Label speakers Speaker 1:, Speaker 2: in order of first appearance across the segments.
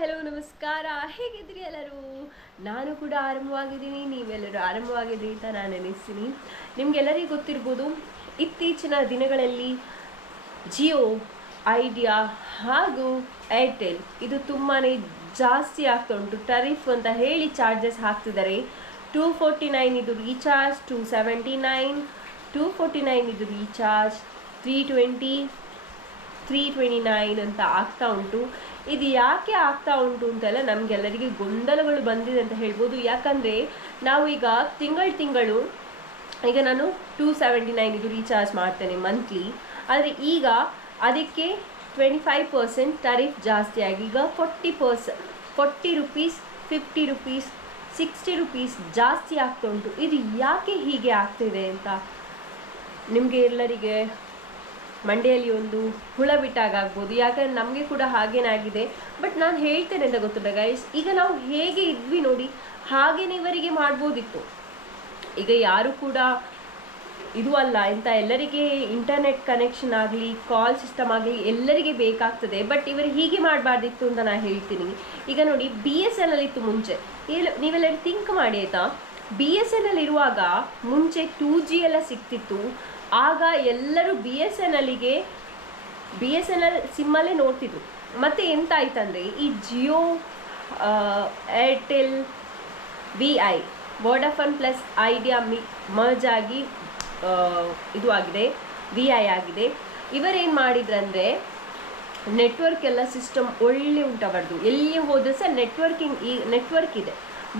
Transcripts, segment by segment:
Speaker 1: Hello, ನಮಸ್ಕಾರ. ಹೇಗಿದ್ರಿ ಎಲ್ಲರೂ? ನಾನು ಕೂಡ ಆರಂಭವಾಗಿದ್ದೀನಿ ನೀವೆಲ್ಲರೂ ಆರಂಭವಾಗಿದ್ದೀರಿ ಅಂತ ನಾನು ನೆನೆಸ್ತೀನಿ. ನಿಮಗೆಲ್ಲರಿಗೂ ಗೊತ್ತಿರ್ಬೋದು, ಇತ್ತೀಚಿನ ದಿನಗಳಲ್ಲಿ ಜಿಯೋ ಐಡಿಯಾ ಹಾಗೂ ಏರ್ಟೆಲ್ ಇದು ತುಂಬಾ ಜಾಸ್ತಿ ಆಗ್ತಾ ಉಂಟು. ಟರಿಫ್ ಅಂತ ಹೇಳಿ ಚಾರ್ಜಸ್ ಹಾಕ್ತಿದ್ದಾರೆ. ಟೂ ಫೋರ್ಟಿ ನೈನ್ ಇದು recharge, two seventy nine, two forty nine ಇದು recharge, three twenty three twenty nine ಅಂತ ಆಗ್ತಾ ಉಂಟು. ಇದು ಯಾಕೆ ಆಗ್ತಾ ಉಂಟು ಅಂತೆಲ್ಲ ನಮಗೆಲ್ಲರಿಗೆ ಗೊಂದಲಗಳು ಬಂದಿದೆ ಅಂತ ಹೇಳ್ಬೋದು. ಯಾಕಂದರೆ ನಾವು ಈಗ ತಿಂಗಳು ತಿಂಗಳು, ಈಗ ನಾನು ಟೂ ಸೆವೆಂಟಿ ನೈನ್ ಇದು ರೀಚಾರ್ಜ್ ಮಾಡ್ತೇನೆ ಮಂತ್ಲಿ ಆದರೆ ಈಗ ಅದಕ್ಕೆ ಟ್ವೆಂಟಿ ಫೈವ್ ಪರ್ಸೆಂಟ್ ಟರಿಫ್ ಜಾಸ್ತಿ ಆಗಿ, ಈಗ ಫೋರ್ಟಿ ಪರ್ಸ forty rupees fifty rupees sixty rupees ಜಾಸ್ತಿ ಆಗ್ತಾ ಉಂಟು. ಇದು ಯಾಕೆ ಹೀಗೆ ಆಗ್ತಿದೆ ಅಂತ ನಿಮಗೆ ಎಲ್ಲರಿಗೆ ಮಂಡೆಯಲ್ಲಿ ಒಂದು ಹುಳ ಬಿಟ್ಟಾಗ ಆಗ್ಬೋದು. ಯಾಕಂದ್ರೆ ನಮಗೆ ಕೂಡ ಹಾಗೇನಾಗಿದೆ ಬಟ್ ನಾನು ಹೇಳ್ತೇನೆ ಅಂತ ಗೊತ್ತಿಲ್ಲ ಗೈಸ್ ಈಗ ನಾವು ಹೇಗೆ ಇದ್ವಿ ನೋಡಿ, ಹಾಗೇನೆ ಇವರಿಗೆ ಮಾಡ್ಬೋದಿತ್ತು. ಈಗ ಯಾರು ಕೂಡ ಇದು ಅಲ್ಲ, ಇಂಥ ಎಲ್ಲರಿಗೆ ಇಂಟರ್ನೆಟ್ ಕನೆಕ್ಷನ್ ಆಗಲಿ ಕಾಲ್ ಸಿಸ್ಟಮ್ ಆಗಲಿ ಎಲ್ಲರಿಗೆ ಬೇಕಾಗ್ತದೆ. ಬಟ್ ಇವರು ಹೀಗೆ ಮಾಡಬಾರ್ದಿತ್ತು ಅಂತ ನಾನು ಹೇಳ್ತೀನಿ. ಈಗ ನೋಡಿ ಬಿ ಎಸ್ ಎಲ್ ಇತ್ತು ಮುಂಚೆ. ನೀವೆಲ್ಲರೂ ಥಿಂಕ್ ಮಾಡಿ ಆಯ್ತಾ? ಬಿ ಎಸ್ ಎಲ್ ಇರುವಾಗ ಮುಂಚೆ ಟೂ ಜಿ ಎಲ್ಲ ಸಿಕ್ತಿತ್ತು ಆಗ ಎಲ್ಲರೂ ಬಿ ಎಸ್ ಎನ್ ಎಲ್ಲಿಗೆ ಬಿ ಎಸ್ ಎನ್ ಎಲ್ ಸಿಮ್ಮಲ್ಲೇ ನೋಡ್ತಿದ್ರು. ಮತ್ತು ಎಂತ ಆಯ್ತಂದರೆ ಈ Jio Airtel V I Vodafone plus Idea me merge ಆಗಿ ಇದು ಆಗಿದೆ ವಿ ಐ ಆಗಿದೆ. ಇವರೇನು ಮಾಡಿದ್ರಂದರೆ ನೆಟ್ವರ್ಕ್ ಎಲ್ಲ ಸಿಸ್ಟಮ್ ಒಳ್ಳೆ ಉಂಟು ಅವರದು ಎಲ್ಲಿ ಹೋದರೂ ಸಹ ನೆಟ್ವರ್ಕಿಂಗ್ ಈ ನೆಟ್ವರ್ಕ್ ಇದೆ.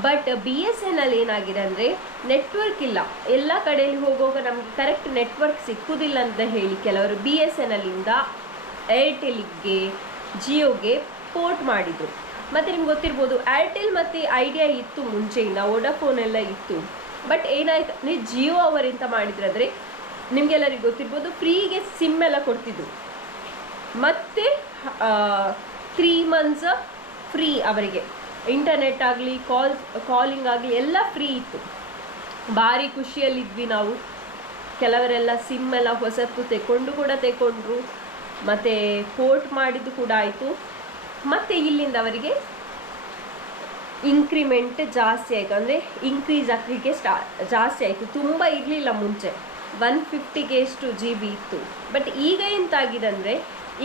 Speaker 1: ಬಟ್ ಬಿ ಎಸ್ ಎನ್ ಅಲ್ಲಿ ಏನಾಗಿದೆ ಅಂದರೆ ನೆಟ್ವರ್ಕ್ ಇಲ್ಲ. ಎಲ್ಲ ಕಡೆಯಲ್ಲಿ ಹೋಗುವಾಗ ನಮ್ಗೆ ಕರೆಕ್ಟ್ ನೆಟ್ವರ್ಕ್ ಸಿಕ್ಕುವುದಿಲ್ಲ ಅಂತ ಹೇಳಿ ಕೆಲವರು ಬಿ ಎಸ್ ಎನ್ ಅಲ್ಲಿಂದ ಏರ್ಟೆಲಿಗೆ ಜಿಯೋಗೆ ಪೋರ್ಟ್ ಮಾಡಿದರು. ಮತ್ತು ನಿಮ್ಗೆ ಗೊತ್ತಿರ್ಬೋದು ಏರ್ಟೆಲ್ ಮತ್ತು ಐಡಿಯಾ ಇತ್ತು ಮುಂಚೆಯಿಂದ ವೋಡಾಫೋನ್ ಎಲ್ಲ ಇತ್ತು. ಬಟ್ ಏನಾಯ್ತು ನೀವು ಜಿಯೋ ಅವರಿಂದ ಮಾಡಿದ್ರಂದರೆ ನಿಮಗೆಲ್ಲರಿಗೂ ಗೊತ್ತಿರ್ಬೋದು ಫ್ರೀಗೆ ಸಿಮ್ ಎಲ್ಲ ಕೊಡ್ತಿದ್ರು. ಮತ್ತು ತ್ರೀ ಮಂತ್ಸ್ ಫ್ರೀ ಅವರಿಗೆ. ಇಂಟರ್ನೆಟ್ ಆಗಲಿ ಕಾಲ್ಸ್ ಕಾಲಿಂಗ್ ಆಗಲಿ ಎಲ್ಲ ಫ್ರೀ ಇತ್ತು. ಭಾರಿ ಖುಷಿಯಲ್ಲಿದ್ವಿ ನಾವು. ಕೆಲವರೆಲ್ಲ ಸಿಮ್ ಎಲ್ಲ ಹೊಸತ್ತು ತೆಕೊಂಡು ಕೂಡ ತೆಕೊಂಡ್ರು ಮತ್ತು ಪೋರ್ಟ್ ಮಾಡಿದ್ದು ಕೂಡ ಆಯಿತು. ಮತ್ತು ಇಲ್ಲಿಂದ ಅವರಿಗೆ ಇನ್ಕ್ರಿಮೆಂಟ್ ಜಾಸ್ತಿ ಆಯಿತು. ಅಂದರೆ ಇನ್ಕ್ರೀಸ್ ಆಗಲಿಕ್ಕೆ ಸ್ಟಾ ಜಾಸ್ತಿ ಆಯಿತು. ತುಂಬ ಇರಲಿಲ್ಲ ಮುಂಚೆ. ಒನ್ ಫಿಫ್ಟಿಗೆ ಎಷ್ಟು ಜಿ ಬಿ ಇತ್ತು. ಬಟ್ ಈಗ ಎಂತಾಗಿದೆ ಅಂದರೆ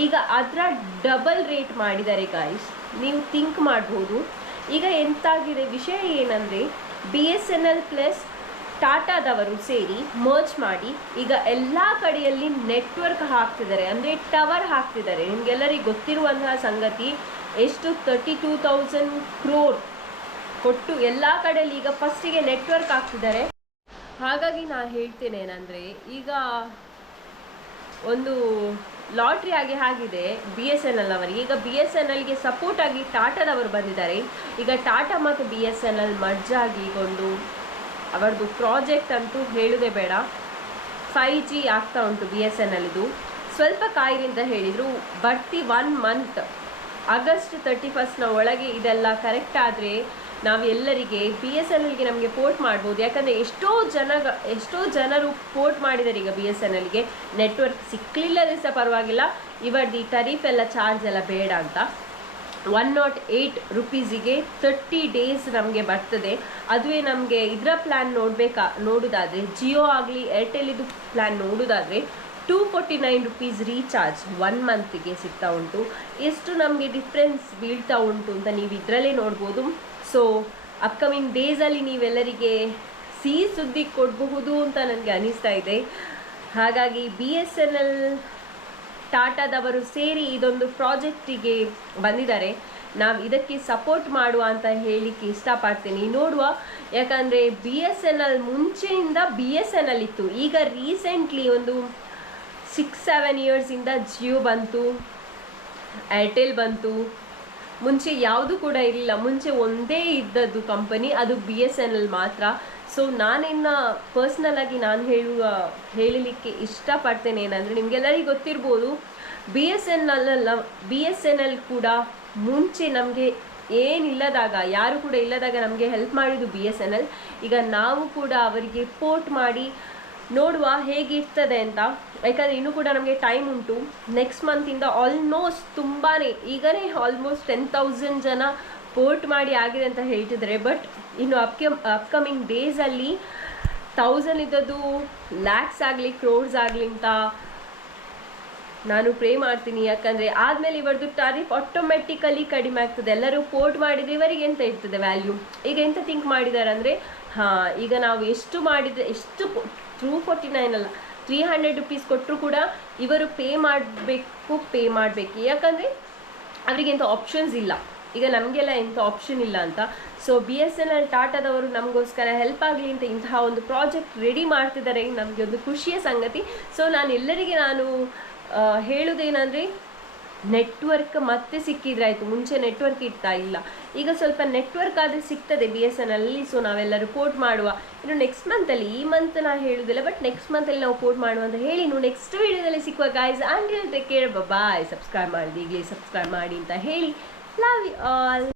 Speaker 1: ಈಗ ಅದರ ಡಬಲ್ ರೇಟ್ ಮಾಡಿದ್ದಾರೆ ಗಾಯ್ಸ್ ನೀವು ಥಿಂಕ್ ಮಾಡ್ಬೋದು. ಈಗ ಎಂತಾಗಿದೆ ವಿಷಯ ಏನಂದರೆ B S N L plus ಟಾಟಾದವರು ಸೇರಿ ಮರ್ಚ್ ಮಾಡಿ ಈಗ ಎಲ್ಲ ಕಡೆಯಲ್ಲಿ ನೆಟ್ವರ್ಕ್ ಹಾಕ್ತಿದ್ದಾರೆ. ಅಂದರೆ ಟವರ್ ಹಾಕ್ತಿದ್ದಾರೆ. ನಿಮಗೆಲ್ಲರಿಗೆ ಗೊತ್ತಿರುವಂತಹ ಸಂಗತಿ, ಎಷ್ಟು? ತರ್ಟಿ ಟೂ ತೌಸಂಡ್ ಕ್ರೋರ್ ಕೊಟ್ಟು ಎಲ್ಲ ಕಡೆಯಲ್ಲಿ ಈಗ ಫಸ್ಟಿಗೆ ನೆಟ್ವರ್ಕ್ ಹಾಕ್ತಿದ್ದಾರೆ. ಹಾಗಾಗಿ ನಾನು ಹೇಳ್ತೇನೆ ಏನಂದರೆ, ಈಗ ಒಂದು ಲಾಟ್ರಿ ಆಗಿ ಆಗಿದೆ ಬಿ ಎಸ್ ಎನ್ ಎಲ್ ಅವರಿಗೆ. ಈಗ ಬಿ ಎಸ್ ಎನ್ ಎಲ್ಗೆ ಸಪೋರ್ಟ್ ಆಗಿ ಟಾಟಾದವರು ಬಂದಿದ್ದಾರೆ. ಈಗ ಟಾಟಾ ಮತ್ತು B S N L merge ಆಗಿಕೊಂಡು ಅವರದು ಪ್ರಾಜೆಕ್ಟ್ ಅಂತೂ ಹೇಳುದೆ ಬೇಡ. ಫೈ ಜಿ ಆಗ್ತಾ ಉಂಟು ಬಿ ಎಸ್ ಎನ್ ಎಲ್ ಇದು. ಸ್ವಲ್ಪ ಕಾಯಿಲಿಂದ ಹೇಳಿದರು. ಬರ್ತಿ ಒನ್ ಮಂತ್ ಆಗಸ್ಟ್ ತರ್ಟಿ ಫಸ್ಟ್ನ ಒಳಗೆ ಇದೆಲ್ಲ ಕರೆಕ್ಟ್ ಆದರೆ ನಾವು ಎಲ್ಲರಿಗೆ ಬಿ ಎಸ್ ಎನ್ ಎಲ್ಗೆ ನಮಗೆ ಪೋರ್ಟ್ ಮಾಡ್ಬೋದು. ಯಾಕಂದರೆ ಎಷ್ಟೋ ಜನ ಎಷ್ಟೋ ಜನರು ಪೋರ್ಟ್ ಮಾಡಿದ್ದಾರೆ ಈಗ ಬಿ ಎಸ್ ಎನ್ ಎಲ್ಗೆ ನೆಟ್ವರ್ಕ್ ಸಿಕ್ಕಲಿಲ್ಲದೇ ಸಹ ಪರವಾಗಿಲ್ಲ. ಇವರದ್ದು ಈ ಟರೀಫ್ ಎಲ್ಲ ಚಾರ್ಜ್ ಎಲ್ಲ ಬೇಡ ಅಂತ. ಒನ್ ನಾಟ್ ಏಯ್ಟ್ ರುಪೀಸಿಗೆ ತರ್ಟಿ ಡೇಸ್ ನಮಗೆ ಬರ್ತದೆ. ಅದುವೇ ನಮಗೆ ಇದರ ಪ್ಲ್ಯಾನ್ ನೋಡಬೇಕಾ, ನೋಡೋದಾದರೆ ಜಿಯೋ ಆಗಲಿ ಏರ್ಟೆಲಿದು ಪ್ಲ್ಯಾನ್ ನೋಡೋದಾದರೆ two forty nine rupees recharge one ಮಂತಿಗೆ ಸಿಗ್ತಾ ಉಂಟು. ಎಷ್ಟು ನಮಗೆ ಡಿಫ್ರೆನ್ಸ್ ಬೀಳ್ತಾ ಉಂಟು ಅಂತ ನೀವು ಇದರಲ್ಲೇ ನೋಡ್ಬೋದು. ಸೊ ಅಪ್ಕಮಿಂಗ್ ಡೇಸಲ್ಲಿ ನೀವೆಲ್ಲರಿಗೆ ಸಿಹಿ ಸುದ್ದಿ ಕೊಡಬಹುದು ಅಂತ ನನಗೆ ಅನಿಸ್ತಾ ಇದೆ. ಹಾಗಾಗಿ ಬಿ ಎಸ್ ಎನ್ ಎಲ್ ಟಾಟಾದವರು ಸೇರಿ ಇದೊಂದು ಪ್ರಾಜೆಕ್ಟಿಗೆ ಬಂದಿದ್ದಾರೆ. ನಾವು ಇದಕ್ಕೆ ಸಪೋರ್ಟ್ ಮಾಡುವ ಅಂತ ಹೇಳಲಿಕ್ಕೆ ಇಷ್ಟಪಡ್ತೀನಿ. ನೋಡುವ, ಯಾಕಂದರೆ ಬಿ ಎಸ್ ಎನ್ ಎಲ್ ಮುಂಚೆಯಿಂದ ಬಿ ಎಸ್ ಎನ್ ಎಲ್ ಇತ್ತು. ಈಗ ರೀಸೆಂಟ್ಲಿ ಒಂದು ಸಿಕ್ಸ್ ಸೆವೆನ್ ಇಯರ್ಸಿಂದ ಜಿಯೋ ಬಂತು ಏರ್ಟೆಲ್ ಬಂತು. ಮುಂಚೆ ಯಾವುದು ಕೂಡ ಇರಲಿಲ್ಲ. ಮುಂಚೆ ಒಂದೇ ಇದ್ದದ್ದು ಕಂಪನಿ ಅದು ಬಿ ಎಸ್ ಎನ್ ಎಲ್ ಮಾತ್ರ. ಸೊ ನಾನಿನ್ನು ಪರ್ಸ್ನಲ್ ಆಗಿ ನಾನು ಹೇಳುವ, ಹೇಳಲಿಕ್ಕೆ ಇಷ್ಟಪಡ್ತೇನೆ ಏನಂದರೆ ನಿಮಗೆಲ್ಲರಿಗೂ ಗೊತ್ತಿರ್ಬೋದು ಬಿ ಎಸ್ ಎನ್ ಎಲ್ಲ ಬಿ ಎಸ್ ಎನ್ ಎಲ್ ಕೂಡ ಮುಂಚೆ ನಮಗೆ ಏನಿಲ್ಲದಾಗ, ಯಾರು ಕೂಡ ಇಲ್ಲದಾಗ ನಮಗೆ ಹೆಲ್ಪ್ ಮಾಡಿದ್ದು ಬಿ ಎಸ್ ಎನ್ ಎಲ್ ಈಗ ನಾವು ಕೂಡ ಅವರಿಗೆ ಪೋರ್ಟ್ ಮಾಡಿ ನೋಡುವ ಹೇಗಿರ್ತದೆ ಅಂತ. ಯಾಕಂದರೆ ಇನ್ನೂ ಕೂಡ ನಮಗೆ ಟೈಮ್ ಉಂಟು. ನೆಕ್ಸ್ಟ್ ಮಂತಿಂದ ಆಲ್ಮೋಸ್ಟ್ ತುಂಬಾ ಈಗಲೇ ಆಲ್ಮೋಸ್ಟ್ ಟೆನ್ ತೌಸಂಡ್ ಜನ ಪೋರ್ಟ್ ಮಾಡಿ ಆಗಿದೆ ಅಂತ ಹೇಳ್ತಿದ್ದಾರೆ. ಬಟ್ ಇನ್ನು ಅಪ್ಕಮ್ ಅಪ್ಕಮಿಂಗ್ ಡೇಸಲ್ಲಿ ತೌಸಂಡ್ ಇದ್ದದ್ದು ಲ್ಯಾಕ್ಸ್ ಆಗಲಿ ಕ್ರೋಡ್ಸ್ ಆಗಲಿ ಅಂತ ನಾನು ಪ್ರೇ ಮಾಡ್ತೀನಿ, ಯಾಕಂದರೆ ಆದಮೇಲೆ ಇವರದು ಟಾರಿಫ್ ಆಟೋಮೆಟಿಕಲಿ ಕಡಿಮೆ ಆಗ್ತದೆ. ಎಲ್ಲರೂ ಪೋರ್ಟ್ ಮಾಡಿದರೆ ಇವರಿಗೆ ಎಂತ ಇರ್ತದೆ ವ್ಯಾಲ್ಯೂ ಈಗ ಎಂತ ಥಿಂಕ್ ಮಾಡಿದ್ದಾರೆ ಅಂದರೆ ಹಾಂ, ಈಗ ನಾವು ಎಷ್ಟು ಮಾಡಿದರೆ, ಎಷ್ಟು ಟೂ ಫೋರ್ಟಿ ನೈನ್ ಅಲ್ಲ ತ್ರೀ ಹಂಡ್ರೆಡ್ ರುಪೀಸ್ ಕೊಟ್ಟರು ಕೂಡ ಇವರು ಪೇ ಮಾಡಬೇಕು ಪೇ ಮಾಡಬೇಕು. ಯಾಕಂದರೆ ಅವರಿಗೆ ಎಂಥ ಆಪ್ಷನ್ಸ್ ಇಲ್ಲ. ಈಗ ನಮಗೆಲ್ಲ ಎಂಥ ಆಪ್ಷನ್ ಇಲ್ಲ ಅಂತ. So B S N L ಟಾಟಾದವರು ನಮಗೋಸ್ಕರ ಹೆಲ್ಪ್ ಆಗಲಿ ಅಂತ ಇಂತಹ ಒಂದು ಪ್ರಾಜೆಕ್ಟ್ ರೆಡಿ ಮಾಡ್ತಿದ್ದಾರೆ. ನಮಗೆ ಒಂದು ಖುಷಿಯ ಸಂಗತಿ. ಸೊ ನಾನು ಎಲ್ಲರಿಗೆ ನಾನು ಆ, ಹೇಳುವುದೇನೆಂದರೆ ನೆಟ್ವರ್ಕ್ ಮತ್ತೆ ಸಿಕ್ಕಿದ್ರೆ ಆಯಿತು ಮುಂಚೆ ನೆಟ್ವರ್ಕ್ ಇರ್ತಾ ಇಲ್ಲ. ಈಗ ಸ್ವಲ್ಪ ನೆಟ್ವರ್ಕ್ ಆದರೆ ಸಿಗ್ತದೆ ಬಿ ಎಸ್ ಎನ್ ಅಲ್ಲಿ ಸೊ ನಾವೆಲ್ಲರೂ ಪೋರ್ಟ್ ಮಾಡುವ. ಇನ್ನು ನೆಕ್ಸ್ಟ್ ಮಂತಲ್ಲಿ ಈ ಮಂತ್ ನಾ ಹೇಳುದಿಲ್ಲ ಬಟ್ ನೆಕ್ಸ್ಟ್ ಮಂತಲ್ಲಿ ನಾವು ಪೋರ್ಟ್ ಮಾಡುವ ಅಂತ ಹೇಳಿ ನೀವು ನೆಕ್ಸ್ಟ್ ವೀಡಿಯೋದಲ್ಲಿ ಸಿಕ್ಕುವ guys and take care bye subscribe ಮಾಡಿ ಈಗಲೇ ಸಬ್ಸ್ಕ್ರೈಬ್ ಮಾಡಿ ಅಂತ ಹೇಳಿ. Love you all